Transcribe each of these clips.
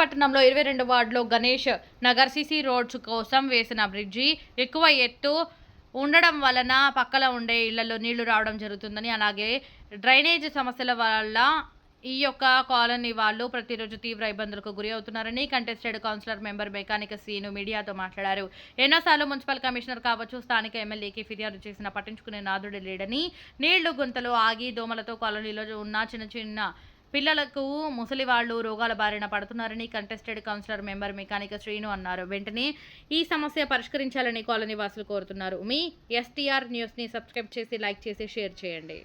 పట్టణంలో 22 వార్డులో Ganesh Nagar CC roads కోసం వేసిన బ్రిడ్జి ఎక్కువ ఎత్తు ఉండడం వలన పక్కల ఉండే ఇళ్లలో నీళ్లు రావడం జరుగుతుందని, అలాగే డ్రైనేజ్ సమస్యల వల్ల ఈ యొక్క కాలనీ వాళ్ళు ప్రతిరోజు తీవ్ర ఇబ్బందులకు గురి అవుతున్నారని contested councillor member mechanic Seenu మీడియాతో మాట్లాడారు. ఎన్నోసార్లు మున్సిపల్ కమిషనర్ కావచ్చు, స్థానిక ఎమ్మెల్యేకి ఫిర్యాదు చేసినా పట్టించుకునే నాదుడు లేడని, నీళ్లు గుంతలు ఆగి దోమలతో కాలనీలో ఉన్న చిన్న చిన్న పిల్లలకు ముసలి వాళ్ళు రోగాల బారిన పడుతున్నారని contested councillor member mechanic Srinu అన్నారు. వెంటనే ఈ సమస్య పరిష్కరించాలని కాలనీ వాసులు కోరుతున్నారు. మీ ఎస్టీఆర్ న్యూస్ని సబ్స్క్రైబ్ చేసి, లైక్ చేసి, షేర్ చేయండి.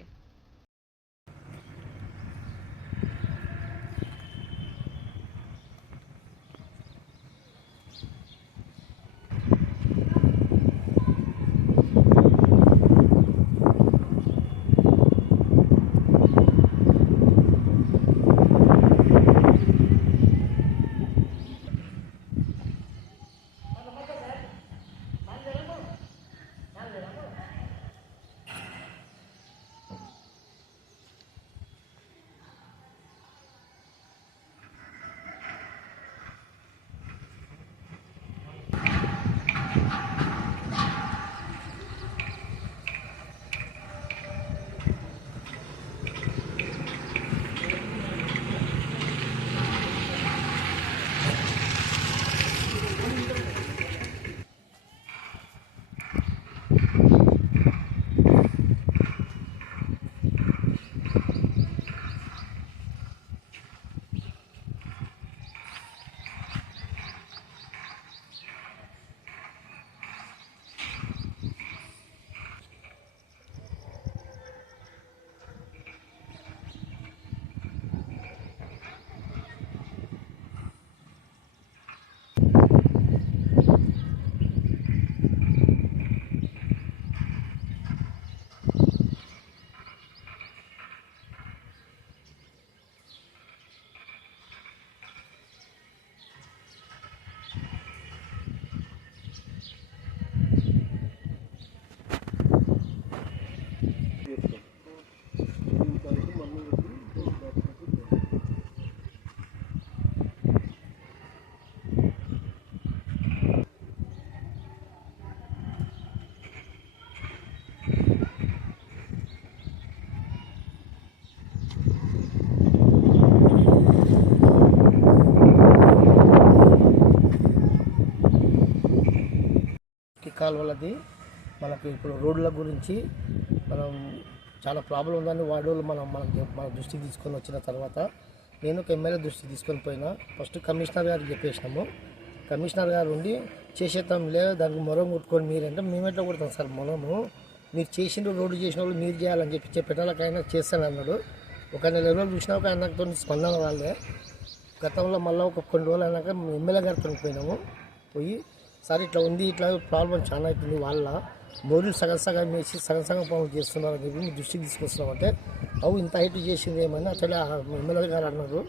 కాలువలది మనకు ఇప్పుడు రోడ్ల గురించి మనం చాలా ప్రాబ్లం ఉందని వార్డులు మన దృష్టికి తీసుకొని వచ్చిన తర్వాత నేను ఒక ఎమ్మెల్యే దృష్టికి తీసుకొని పోయినా. ఫస్ట్ కమిషనర్ గారికి చెప్పేసినాము. కమిషనర్ గారు ఉండి చేసేద్దాం లేదు దానికి మొరం కొట్టుకొని మీరంటే మేమెట్లా కొడతాం సార్, మొరము మీరు చేసిన రోడ్డు చేసిన వాళ్ళు మీరు చేయాలని చెప్పి చెప్పేటాలకైనా చేస్తాను అన్నాడు. ఒక నెల రోజులు చూసినా ఒక ఆయనతో స్పందన వాళ్ళే. గతంలో మళ్ళీ ఒక కొన్ని రోజులు అయినాక ఎమ్మెల్యే గారితో పోయినాము. పోయి సార్ ఇట్లా ఉంది, ఇట్లా ప్రాబ్లం చాలా అవుతుంది, వాళ్ళ మోరీలు సగం వేసి సగం పనులు చేస్తున్నారు అని చెప్పి మీ దృష్టికి తీసుకొస్తున్నామంటే అవు ఇంత హైట్ చేసింది ఏమని అట్లా ఎమ్మెల్యే గారు అన్నారు.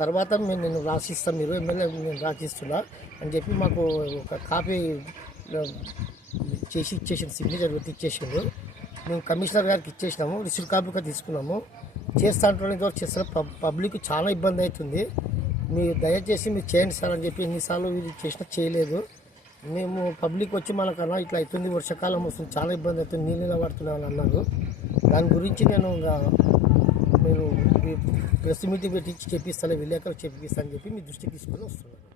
తర్వాత నేను రాసిస్తాను, మీరు ఎమ్మెల్యే నేను రాసిస్తున్నా అని చెప్పి మాకు ఒక కాపీ చేసి ఇచ్చేసింది, సిగ్నేచర్ పెట్టి ఇచ్చేసిండు. మేము కమిషనర్ గారికి ఇచ్చేసినాము, రిసీవ్ కాపీ కూడా తీసుకున్నాము. చేస్తా అంటున్న చేస్తే పబ్లిక్ చాలా ఇబ్బంది అవుతుంది, మీరు దయచేసి మీరు చేయండి సార్ అని చెప్పి ఎన్నిసార్లు వీళ్ళు చేసినా చేయలేదు. మేము పబ్లిక్ వచ్చి మనకన్నా ఇట్లా అవుతుంది, వర్షాకాలం వస్తుంది, చాలా ఇబ్బంది అవుతుంది, నీళ్ళు పడుతున్నామని అన్నారు. దాని గురించి నేను ప్రెస్ మీటింగ్ పెట్టి చెప్పిస్తాను, విలేకరులు చెప్పిస్తాను అని చెప్పి మీ దృష్టికి తీసుకొని వస్తున్నాను.